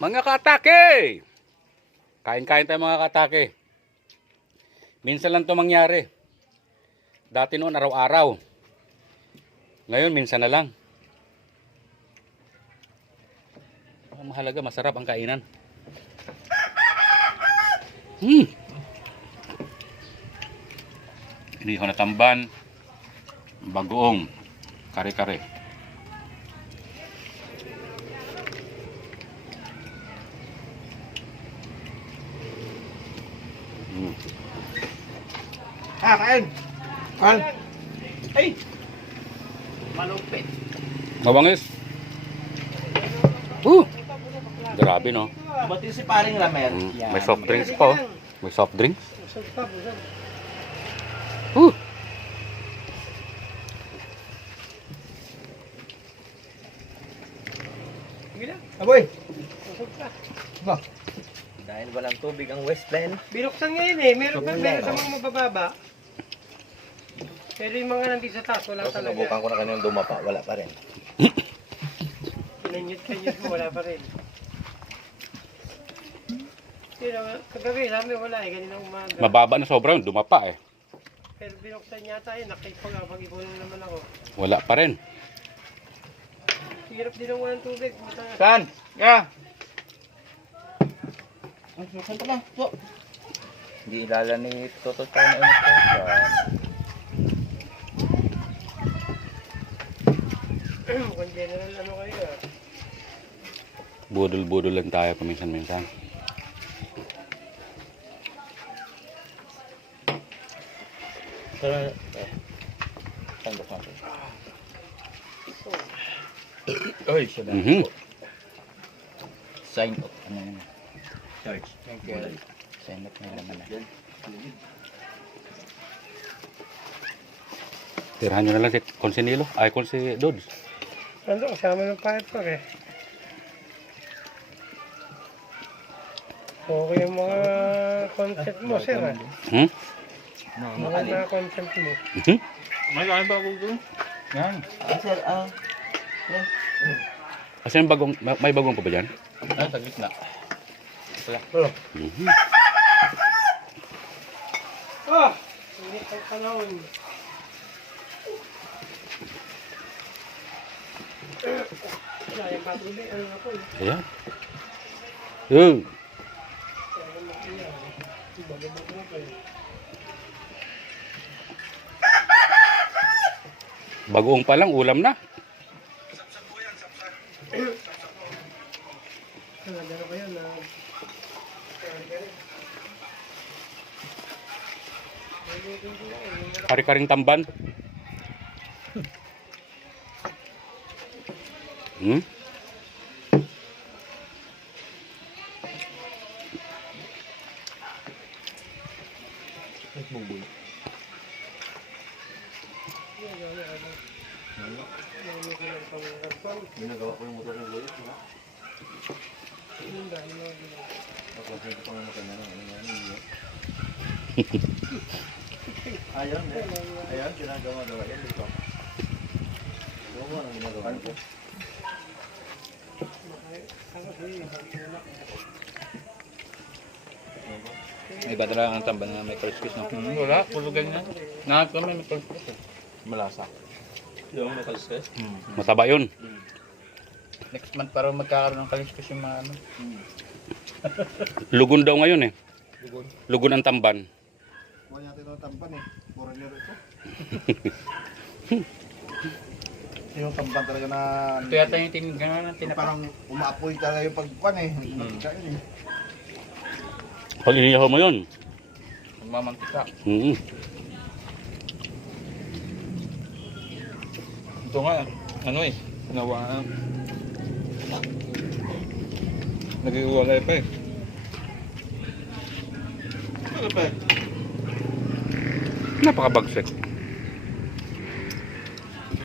Mga katake! Kain-kain tayo mga katake. Minsan lang to mangyari. Dati noon araw-araw. Ngayon minsan na lang. Ang mahalaga, masarap ang kainan. Inihaw na tamban, bagoong, kare-kare. Kain! Kain! Ay! Malupit. Mabangis. Grabe no. Buti si paring Lamer. Yan. May soft drinks pa oh. May soft drinks. Aboy! Ba? Dahil walang tubig ang Westland. Binuksan ngayon eh. Meron Sobrang sa laro. mga mabababa. Pero yung mga nandito sa taas, wala talaga. Sinubukan ko na kanyang dumapa, wala pa rin. Pinanyit mo, wala pa rin. Pero kagabi, sabi wala eh. Kaninang umaga. Mababa na sobrang, dumapa eh. Pero binuksan yata eh. Nakipag-ipunan naman ako. Wala pa rin. Hirap din ang walang tubig. Saan? Yeah! Ang susan pala. So. Hindi ilala ni Toto tayo na Kung general ano kayo ah. Budol-budol lang tayo paminsan-minsan. Tara. Sandok natin. Oy, siya na. Sign up. Ano yun? Charge. Thank you. Sign up na naman na. Tirahan nyo na lang si Consinilo. Ay, Consi Dods. Ano, kasama ng pipe ko eh. Okay yung mga concept mo, sir ah. Mga concept mo. May kain ba ako doon? Yan. Sir, Kasi may bagong pa ba dyan? sa gitna. Wala. Ah! Init ang panahon. Sayang patuloy, ano na po eh. Ayan. Yun. Bagoong pa lang, ulam na. Ano ba yan na? Kari-karing tamban. Buboy. Ginagawa ko yung motor ng loyot, diba? Ako, hindi ko nga makanya ng ano yan. Ayan, eh. Ayan, ginagawa-gawa yan dito. Gawa ng ginagawa nito. May iba talaga ang tamban na may crispis, no? Wala, pulugan niya. Nakakit kami may crispis. Malasa. Yung may kalsas. Mataba yun. Next month para magkakaroon ng crispis yung mga ano. Lugon daw ngayon eh. Lugon ang tamban. Huwag natin ito tampan eh. Puro nero ito. Yung tampan talaga na... Ito yata yung gano'n na tinapa. Parang umaapoy talaga yung pagpan eh. Magkain eh. Pag iniyaw mo yun. Magmamantika. Ito nga, ano eh, nawaan. Nag-iwalay pa eh. Ano pa eh? Napakabagsik.